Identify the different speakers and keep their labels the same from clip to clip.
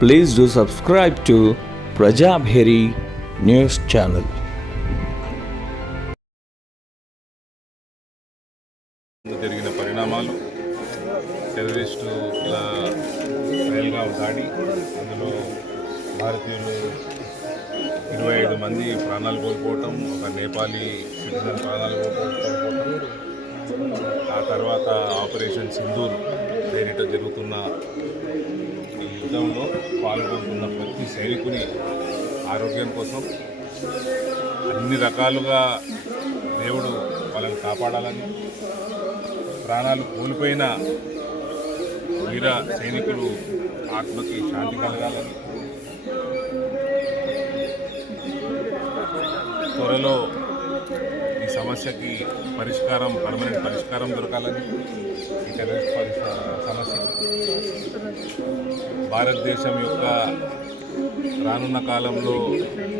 Speaker 1: Please do subscribe to Prajabheri news channel.
Speaker 2: జరిగిన పరిణామాలు టెర్రరిస్టుల రైల్గావ్ దాడి అందులో భారతీయులు ఇరవై ఐదు మంది ప్రాణాలు కోల్పోవటం ఒక నేపాలీ సిటిజన్ ప్రాణాలు కోల్పోవటం ఆ తర్వాత ఆపరేషన్ సింధూర్ పేరిట జరుగుతున్న ఈ యుద్ధంలో పాల్గొంటున్న ప్రతి సైనికుని ఆరోగ్యం కోసం అన్ని రకాలుగా దేవుడు వాళ్ళని కాపాడాలని ప్రాణాలు కోల్పోయిన వీర సైనికులు ఆత్మకి శాంతి కలగాలని త్వరలో సమస్యకి పరిష్కారం పర్మనెంట్ పరిష్కారం దొరకాలని ఈ టెర్రరిస్ట్ సమస్యకి భారతదేశం యొక్క రానున్న కాలంలో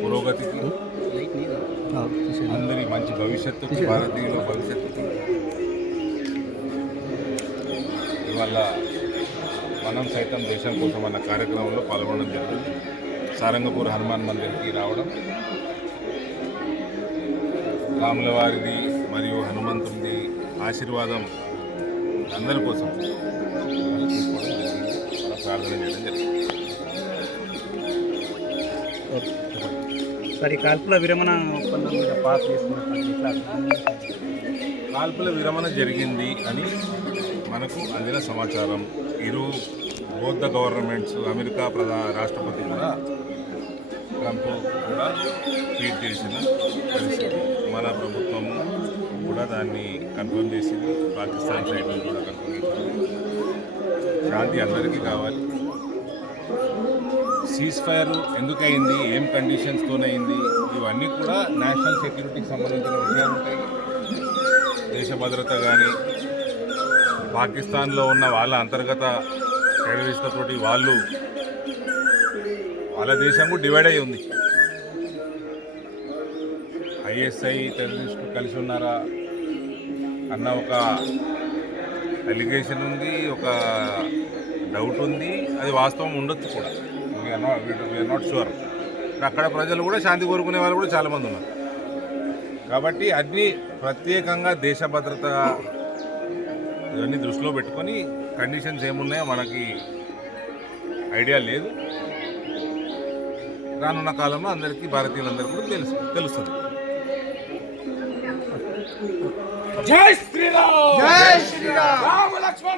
Speaker 2: పురోగతికి అందరి మంచి భవిష్యత్తుకి భారతీయుల భవిష్యత్తుకి. ఇవాళ మనం సైతం దేశం కోసం అన్న కార్యక్రమంలో పాల్గొనడం జరిగింది. సారంగపూర్ హనుమాన్ మందిర్కి రావడం రాముల వారిది మరియు హనుమంతుడిది ఆశీర్వాదం అందరి కోసం. తీసుకోవడం జరిగింది ప్రార్థన చేయడం జరిగింది.
Speaker 3: సరే కాల్పుల విరమణ ఒప్పందం మీద పాస్
Speaker 2: కాల్పుల విరమణ జరిగింది అని మనకు అందిన సమాచారం. ఇరు బౌద్ధ గవర్నమెంట్స్ అమెరికా ప్రధా రాష్ట్రపతి కూడా ట్రంప్ కూడా ట్వీట్ చేసిన పరిస్థితి. మన ప్రభుత్వం కూడా దాన్ని కన్ఫర్మ్ చేసింది. పాకిస్తాన్ సైడ్ కూడా కన్ఫర్మ్ చేసింది. శాంతి అందరికీ కావాలి. సీజ్ ఫైర్ ఎందుకయింది ఏం కండిషన్స్తోనైంది ఇవన్నీ కూడా నేషనల్ సెక్యూరిటీకి సంబంధించిన విషయాలు ఉంటాయి. దేశ భద్రత కానీ పాకిస్తాన్లో ఉన్న వాళ్ళ అంతర్గత టెర్రరిస్టులతోటి వాళ్ళు వాళ్ళ దేశం కూడా డివైడ్ అయి ఉంది. ఐఎస్ఐ టెర్రరిస్టు కలిసి ఉన్నారా అన్న ఒక అలిగేషన్ ఉంది ఒక డౌట్ ఉంది. అది వాస్తవం ఉండొచ్చు కూడా. వీఆర్ నాట్ షూర్ అక్కడ ప్రజలు కూడా శాంతి కోరుకునే వాళ్ళు కూడా చాలామంది ఉన్నారు. కాబట్టి అన్ని ప్రత్యేకంగా దేశ భద్రత ఇవన్నీ దృష్టిలో పెట్టుకొని కండిషన్స్ ఏమున్నాయో మనకి ఐడియా లేదు. రానున్న కాలంలో అందరికీ భారతీయులందరికీ కూడా తెలుసు తెలుస్తుంది.
Speaker 4: జై శ్రీరామ్ జై శ్రీరామ్ రామ లక్ష్మణ